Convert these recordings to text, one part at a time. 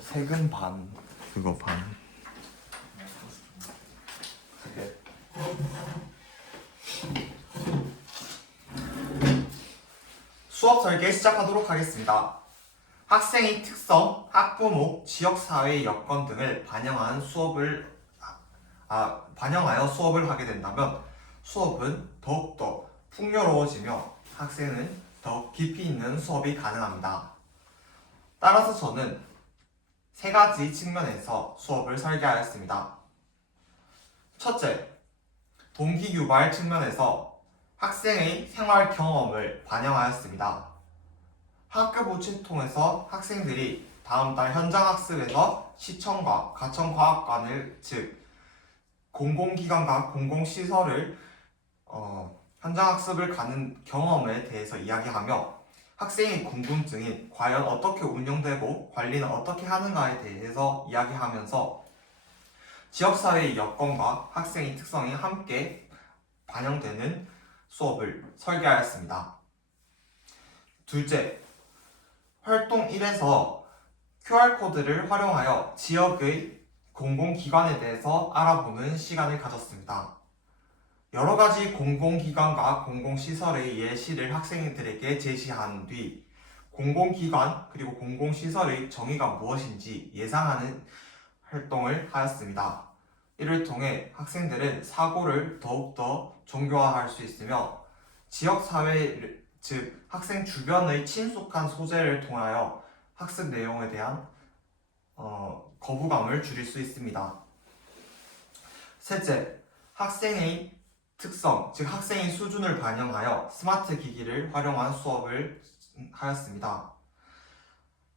세금 반. 그거 반. 수업 설계 시작하도록 하겠습니다. 학생의 특성, 학부모, 지역사회의 여건 등을 반영하여 수업을 하게 된다면 수업은 더욱더 풍요로워지며 학생은 더욱 깊이 있는 수업이 가능합니다. 따라서 저는 세 가지 측면에서 수업을 설계하였습니다. 첫째, 동기 유발 측면에서 학생의 생활 경험을 반영하였습니다. 학급 우체를 통해서 학생들이 다음 달 현장 학습에서 시청과 가천과학관을 즉 공공기관과 공공시설을 현장 학습을 가는 경험에 대해서 이야기하며 학생의 궁금증인 과연 어떻게 운영되고 관리는 어떻게 하는가에 대해서 이야기하면서 지역사회의 여건과 학생의 특성이 함께 반영되는 수업을 설계하였습니다. 둘째, 활동 1에서 QR코드를 활용하여 지역의 공공기관에 대해서 알아보는 시간을 가졌습니다. 여러가지 공공기관과 공공시설의 예시를 학생들에게 제시한 뒤 공공기관 그리고 공공시설의 정의가 무엇인지 예상하는 활동을 하였습니다. 이를 통해 학생들은 사고를 더욱더 정교화할 수 있으며 지역사회 즉 학생 주변의 친숙한 소재를 통하여 학습 내용에 대한 거부감을 줄일 수 있습니다. 셋째, 학생의 특성, 즉 학생의 수준을 반영하여 스마트 기기를 활용한 수업을 하였습니다.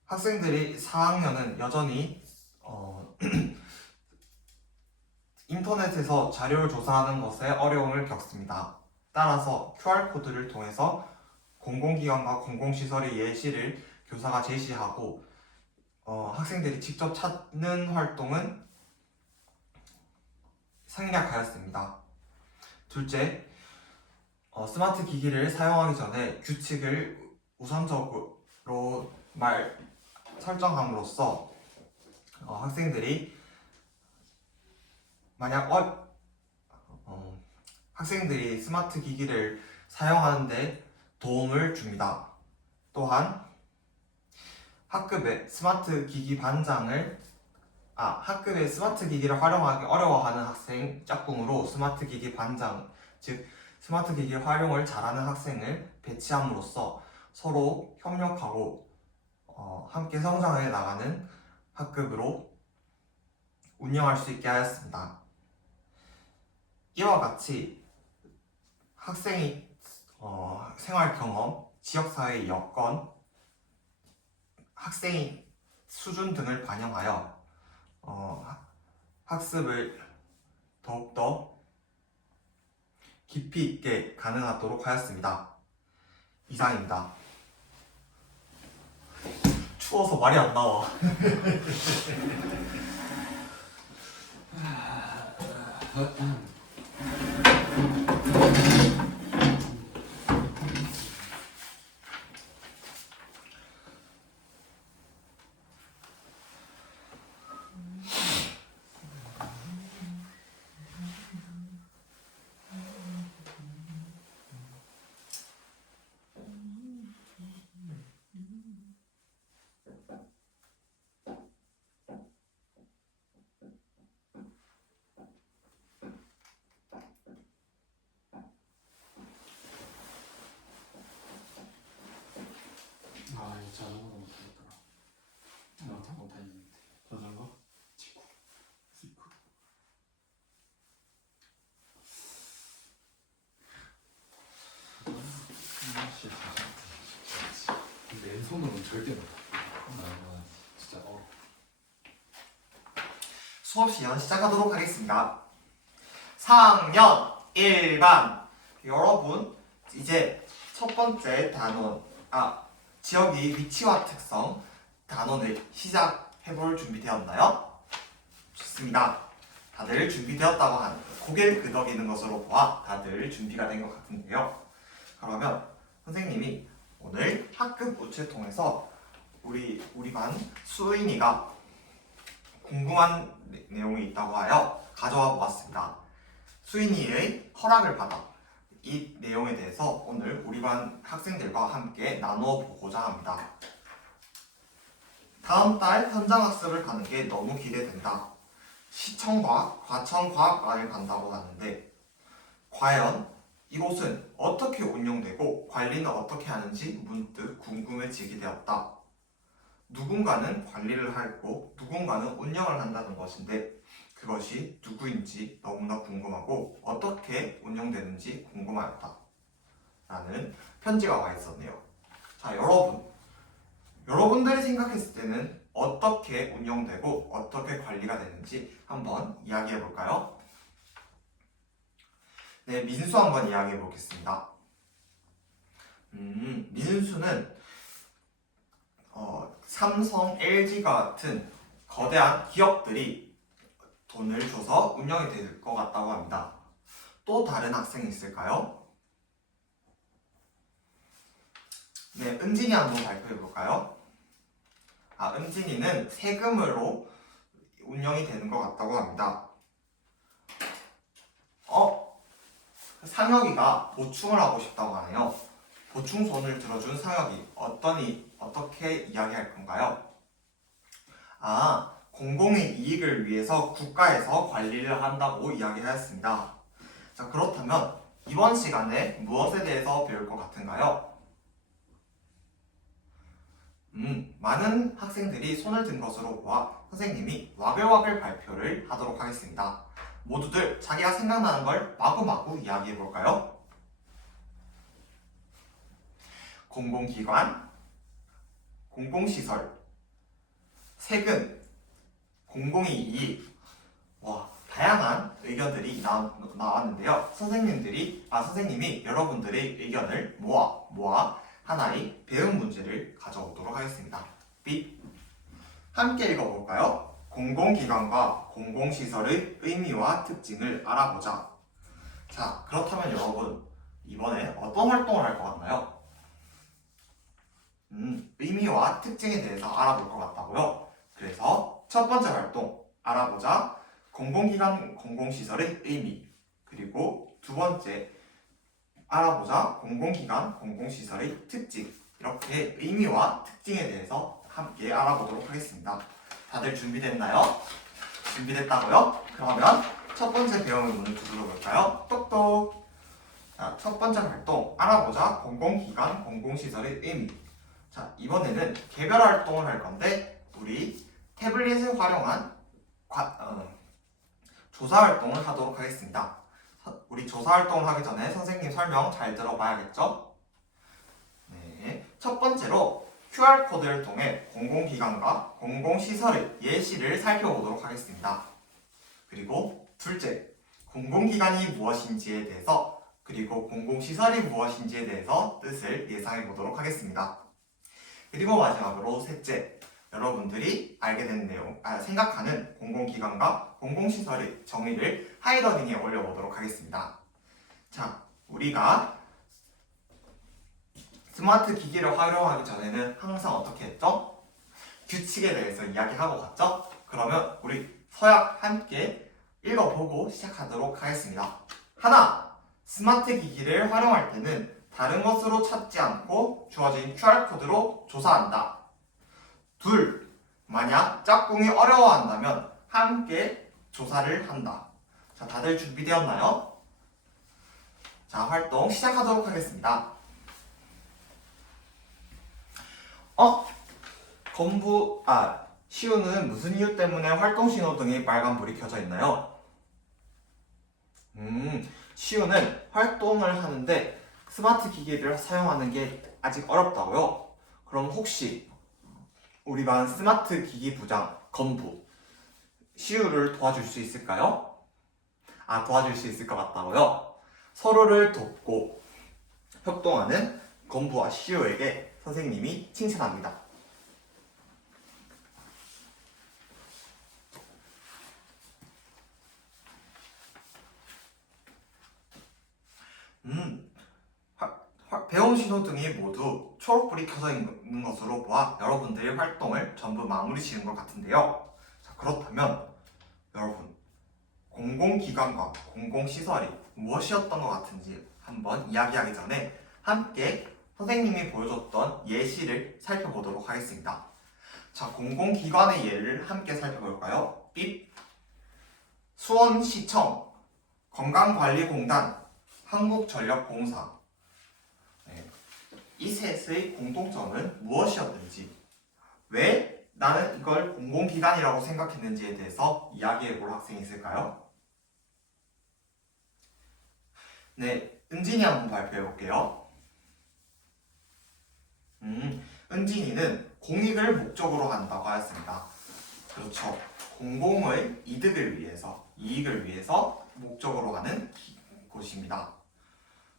학생들이 4학년은 여전히 인터넷에서 자료를 조사하는 것에 어려움을 겪습니다. 따라서 QR코드를 통해서 공공기관과 공공시설의 예시를 교사가 제시하고 학생들이 직접 찾는 활동은 생략하였습니다. 둘째, 스마트 기기를 사용하기 전에 규칙을 우선적으로 설정함으로써 학생들이 만약 학생들이 스마트 기기를 사용하는데 도움을 줍니다. 또한 학급에 스마트 기기를 활용하기 어려워하는 학생 짝꿍으로 스마트 기기 반장, 즉 스마트 기기 활용을 잘하는 학생을 배치함으로써 서로 협력하고 함께 성장해 나가는 학급으로 운영할 수 있게 하였습니다. 이와 같이 학생의 생활 경험, 지역사회의 여건, 학생의 수준 등을 반영하여 학습을 더욱더 깊이 있게 가능하도록 하였습니다. 이상입니다. 추워서 말이 안 나와. 자전거도 못하겠더라. 나도 못하겠는데. 자전거? 직구. 스이크. 근데 왼손으로는 절대 못해. 진짜 수업 시간 시작하도록 하겠습니다. 4학년 1반 여러분 이제 첫 번째 단원 지역의 위치와 특성 단원을 시작해볼 준비되었나요? 좋습니다. 다들 준비되었다고 하는 고개를 끄덕이는 것으로 보아 다들 준비가 된 것 같은데요. 그러면 선생님이 오늘 학급 우체를 통해서 우리 반 수인이가 궁금한 내용이 있다고 하여 가져와 보았습니다. 수인이의 허락을 받아 이 내용에 대해서 오늘 우리 반 학생들과 함께 나누어 보고자 합니다. 다음 달 현장학습을 가는 게 너무 기대된다. 시청과 과천과학관을 간다고 하는데 과연 이곳은 어떻게 운영되고 관리는 어떻게 하는지 문득 궁금해지게 되었다. 누군가는 관리를 하고 누군가는 운영을 한다는 것인데 그것이 누구인지 너무나 궁금하고 어떻게 운영되는지 궁금하였다. 라는 편지가 와 있었네요. 자, 여러분들이 생각했을 때는 어떻게 운영되고 어떻게 관리가 되는지 한번 이야기해 볼까요? 네, 민수 한번 이야기해 보겠습니다. 민수는 삼성, LG가 같은 거대한 기업들이 돈을 줘서 운영이 될 것 같다고 합니다. 또 다른 학생이 있을까요? 네, 은진이 한번 발표해 볼까요? 은진이는 세금으로 운영이 되는 것 같다고 합니다. 상혁이가 보충을 하고 싶다고 하네요. 보충 손을 들어준 상혁이 어떻게 이야기할 건가요? 공공의 이익을 위해서 국가에서 관리를 한다고 이야기하였습니다. 자, 그렇다면 이번 시간에 무엇에 대해서 배울 것 같은가요? 많은 학생들이 손을 든 것으로 보아 선생님이 와글와글 발표를 하도록 하겠습니다. 모두들 자기가 생각나는 걸 마구마구 이야기해 볼까요? 공공기관, 공공시설, 세금, 공공이익, 다양한 의견들이 나왔는데요. 선생님이 여러분들의 의견을 모아 하나의 배움 문제를 가져오도록 하겠습니다. 삐. 함께 읽어볼까요? 공공기관과 공공시설의 의미와 특징을 알아보자. 자, 그렇다면 여러분, 이번에 어떤 활동을 할 것 같나요? 의미와 특징에 대해서 알아볼 것 같다고요. 그래서 첫 번째 활동, 알아보자. 공공기관, 공공시설의 의미. 그리고 두 번째, 알아보자. 공공기관, 공공시설의 특징. 이렇게 의미와 특징에 대해서 함께 알아보도록 하겠습니다. 다들 준비됐나요? 준비됐다고요? 그러면 첫 번째 배움의 문을 두드려 볼까요? 똑똑! 자, 첫 번째 활동, 알아보자. 공공기관, 공공시설의 의미. 자, 이번에는 개별 활동을 할 건데 우리 태블릿을 활용한 조사 활동을 하도록 하겠습니다. 우리 조사 활동을 하기 전에 선생님 설명 잘 들어봐야겠죠? 네, 첫 번째로 QR코드를 통해 공공기관과 공공시설의 예시를 살펴보도록 하겠습니다. 그리고 둘째, 공공기관이 무엇인지에 대해서 그리고 공공시설이 무엇인지에 대해서 뜻을 예상해 보도록 하겠습니다. 그리고 마지막으로 셋째, 여러분들이 알게 된 내용, 생각하는 공공기관과 공공시설의 정의를 하이러닝에 올려보도록 하겠습니다. 자, 우리가 스마트 기기를 활용하기 전에는 항상 어떻게 했죠? 규칙에 대해서 이야기하고 갔죠? 그러면 우리 서약 함께 읽어보고 시작하도록 하겠습니다. 하나, 스마트 기기를 활용할 때는 다른 것으로 찾지 않고 주어진 QR코드로 조사한다. 둘, 만약 짝꿍이 어려워한다면 함께 조사를 한다. 자, 다들 준비되었나요? 자, 활동 시작하도록 하겠습니다. 시우는 무슨 이유 때문에 활동 신호등이 빨간불이 켜져 있나요? 시우는 활동을 하는데 스마트 기기를 사용하는 게 아직 어렵다고요? 그럼 혹시 우리 반 스마트 기기 부장 건부 시우를 도와줄 수 있을까요? 도와줄 수 있을 것 같다고요? 서로를 돕고 협동하는 건부와 시우에게 선생님이 칭찬합니다. 배움 신호등이 모두 초록불이 켜져 있는 것으로 보아 여러분들의 활동을 전부 마무리 지은 것 같은데요. 자, 그렇다면 여러분, 공공기관과 공공시설이 무엇이었던 것 같은지 한번 이야기하기 전에 함께 선생님이 보여줬던 예시를 살펴보도록 하겠습니다. 자, 공공기관의 예를 함께 살펴볼까요? 삐 수원시청, 건강관리공단, 한국전력공사. 네. 이 셋의 공통점은 무엇이었는지, 왜 나는 이걸 공공기관이라고 생각했는지에 대해서 이야기해볼 학생이 있을까요? 네, 은진이 한번 발표해볼게요. 은진이는 공익을 목적으로 한다고 하였습니다. 그렇죠. 공공의 이득을 위해서, 이익을 위해서 목적으로 하는 곳입니다.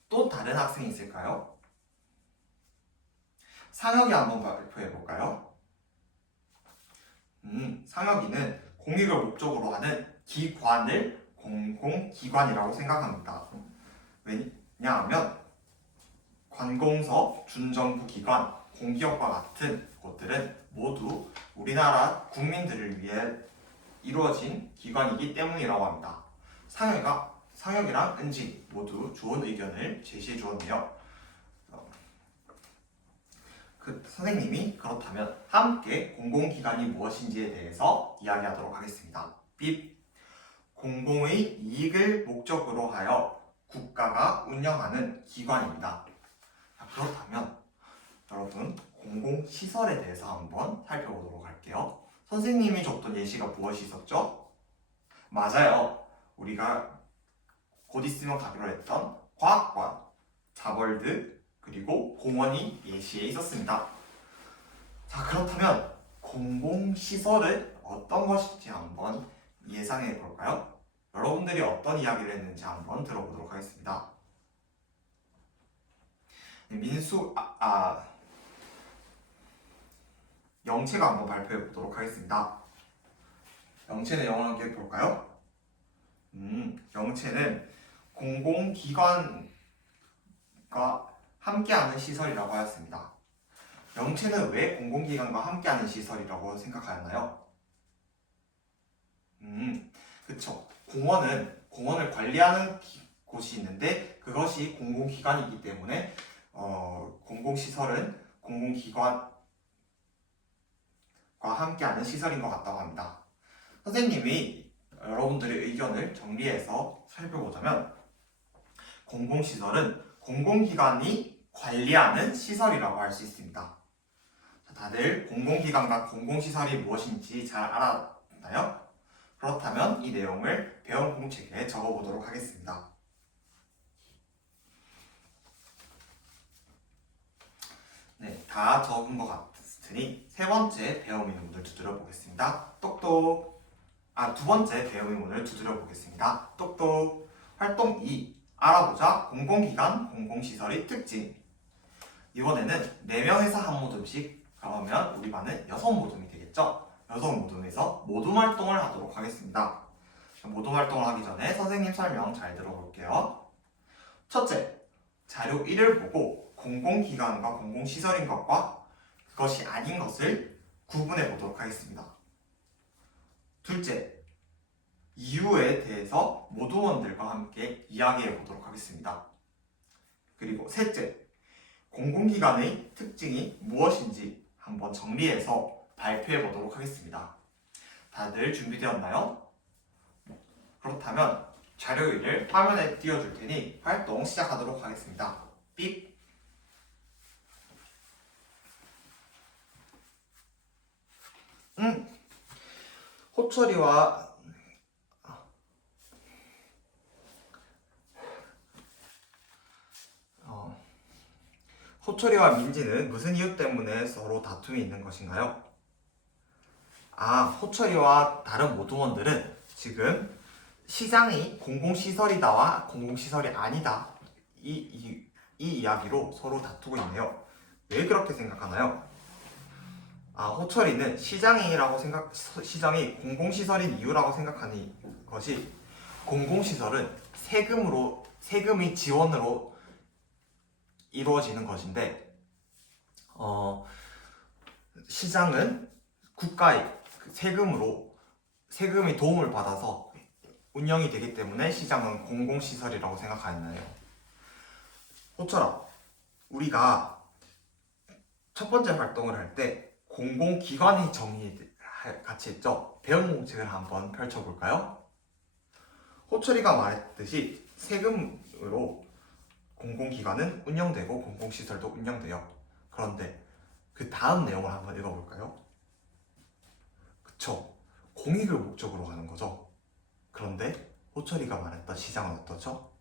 또 다른 학생이 있을까요? 상혁이 한번 발표해볼까요? 상혁이는 공익을 목적으로 하는 기관을 공공기관이라고 생각합니다. 왜냐하면 관공서, 준정부 기관, 공기업과 같은 곳들은 모두 우리나라 국민들을 위해 이루어진 기관이기 때문이라고 합니다. 상혁이랑 은진 모두 좋은 의견을 제시해 주었네요. 선생님이 그렇다면 함께 공공기관이 무엇인지에 대해서 이야기하도록 하겠습니다. 삐 공공의 이익을 목적으로 하여 국가가 운영하는 기관입니다. 그렇다면 여러분, 공공시설에 대해서 한번 살펴보도록 할게요. 선생님이 줬던 예시가 무엇이 있었죠? 맞아요. 우리가 곧 있으면 가기로 했던 과학관, 자벌드, 그리고 공원이 예시에 있었습니다. 자, 그렇다면 공공시설은 어떤 것인지 한번 예상해 볼까요? 여러분들이 어떤 이야기를 했는지 한번 들어보도록 하겠습니다. 영채가 한번 발표해 보도록 하겠습니다. 영채는 영어 함께 볼까요? 영채는 공공기관과 함께하는 시설이라고 하였습니다. 영채는 왜 공공기관과 함께하는 시설이라고 생각하였나요? 그쵸. 공원을 관리하는 곳이 있는데 그것이 공공기관이기 때문에 공공시설은 공공기관과 함께하는 시설인 것 같다고 합니다. 선생님이 여러분들의 의견을 정리해서 살펴보자면 공공시설은 공공기관이 관리하는 시설이라고 할 수 있습니다. 다들 공공기관과 공공시설이 무엇인지 잘 알았나요? 그렇다면 이 내용을 배운 공책에 적어보도록 하겠습니다. 네, 다 적은 것 같으니 세 번째 배움 의문을 두드려 보겠습니다. 똑똑. 두 번째 배움 의문을 두드려 보겠습니다. 똑똑. 활동 2. 알아보자. 공공기관, 공공시설의 특징. 이번에는 4명에서 한 모둠씩, 그러면 우리 반은 6모둠이 되겠죠? 6모둠에서 모둠 활동을 하도록 하겠습니다. 모둠 활동을 하기 전에 선생님 설명 잘 들어볼게요. 첫째, 자료 1을 보고 공공기관과 공공시설인 것과 그것이 아닌 것을 구분해 보도록 하겠습니다. 둘째, 이유에 대해서 모둠원들과 함께 이야기해 보도록 하겠습니다. 그리고 셋째, 공공기관의 특징이 무엇인지 한번 정리해서 발표해 보도록 하겠습니다. 다들 준비되었나요? 그렇다면 자료 1을 화면에 띄워줄 테니 활동 시작하도록 하겠습니다. 삑! 호철이와 민지는 무슨 이유 때문에 서로 다툼이 있는 것인가요? 호철이와 다른 모둠원들은 지금 시장이 공공시설이다와 공공시설이 아니다 이 이야기로 서로 다투고 있네요. 왜 그렇게 생각하나요? 호철이는 시장이 공공시설인 이유라고 생각하는 것이, 공공시설은 세금의 지원으로 이루어지는 것인데 시장은 국가의 세금으로 세금의 도움을 받아서 운영이 되기 때문에 시장은 공공시설이라고 생각하였나요? 호철아, 우리가 첫 번째 활동을 할 때 공공기관의 정의 같이 했죠? 배운 공책을 한번 펼쳐볼까요? 호철이가 말했듯이 세금으로 공공기관은 운영되고 공공시설도 운영돼요. 그런데 그 다음 내용을 한번 읽어볼까요? 그쵸? 공익을 목적으로 하는 거죠. 그런데 호철이가 말했던 시장은 어떠죠?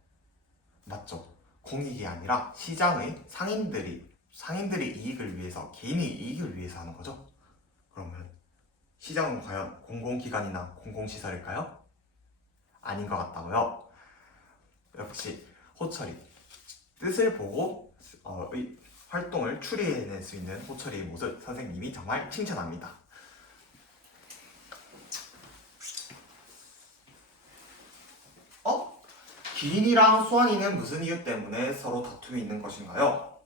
맞죠? 공익이 아니라 시장의 상인들이 이익을 위해서, 개인의 이익을 위해서 하는 거죠. 그러면 시장은 과연 공공기관이나 공공시설일까요? 아닌 것 같다고요? 역시 호철이 뜻을 보고 이 활동을 추리해낼 수 있는 호철이의 모습 선생님이 정말 칭찬합니다. 기인이랑 수환이는 무슨 이유 때문에 서로 다툼이 있는 것인가요?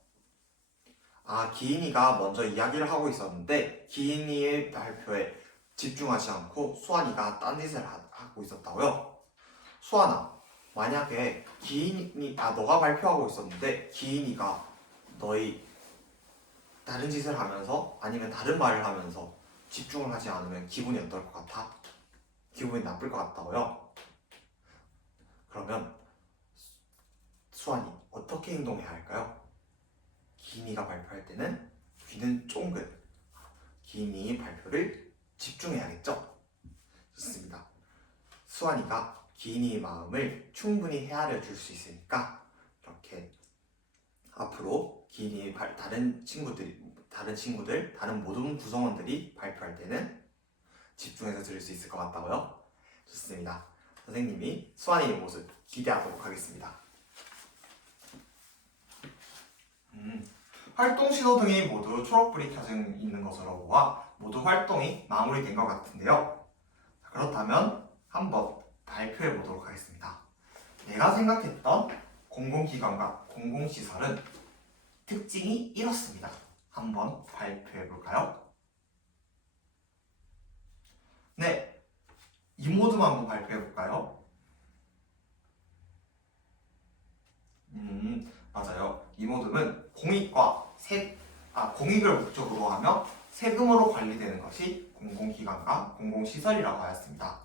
기인이가 먼저 이야기를 하고 있었는데 기인이의 발표에 집중하지 않고 수환이가 딴 짓을 하고 있었다고요? 수환아, 만약에 너가 발표하고 있었는데 기인이가 너의 다른 짓을 하면서 아니면 다른 말을 하면서 집중을 하지 않으면 기분이 어떨 것 같아? 기분이 나쁠 것 같다고요? 그러면 수환이 어떻게 행동해야 할까요? 기인이가 발표할 때는 귀는 쫑긋, 기인이의 발표를 집중해야겠죠? 좋습니다. 수환이가 기인이의 마음을 충분히 헤아려 줄 수 있으니까 이렇게 앞으로 기인이의 다른 모든 구성원들이 발표할 때는 집중해서 들을 수 있을 것 같다고요? 좋습니다. 선생님이 수환이의 모습 기대하도록 하겠습니다. 활동 신호 등이 모두 초록불이 켜져 있는 것으로 보아 모두 활동이 마무리된 것 같은데요. 그렇다면 한번 발표해 보도록 하겠습니다. 내가 생각했던 공공기관과 공공시설은 특징이 이렇습니다. 한번 발표해 볼까요? 네, 이 모드만 한번 발표해 볼까요? 맞아요. 이 모드는 공익을 목적으로 하며 세금으로 관리되는 것이 공공기관과 공공시설이라고 하였습니다.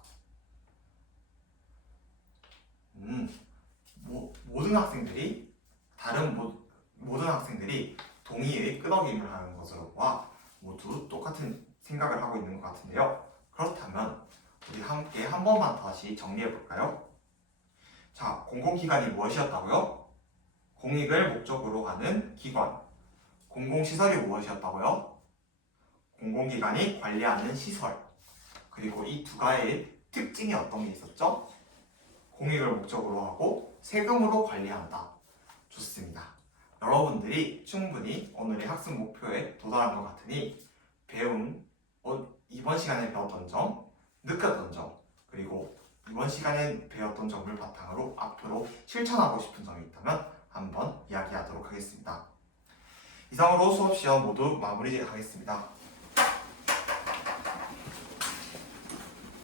모든 학생들이 동의의 끄덕임을 하는 것으로 보아 모두 똑같은 생각을 하고 있는 것 같은데요. 그렇다면 우리 함께 한 번만 다시 정리해 볼까요? 자, 공공기관이 무엇이었다고요? 공익을 목적으로 하는 기관. 공공시설이 무엇이었다고요? 공공기관이 관리하는 시설. 그리고 이 두 가지의 특징이 어떤 게 있었죠? 공익을 목적으로 하고 세금으로 관리한다. 좋습니다. 여러분들이 충분히 오늘의 학습 목표에 도달한 것 같으니 이번 시간에 배웠던 점, 느꼈던 점, 그리고 이번 시간에 배웠던 점을 바탕으로 앞으로 실천하고 싶은 점이 있다면 한번 이야기하도록 하겠습니다. 이상으로 수업 시험 모두 마무리하겠습니다.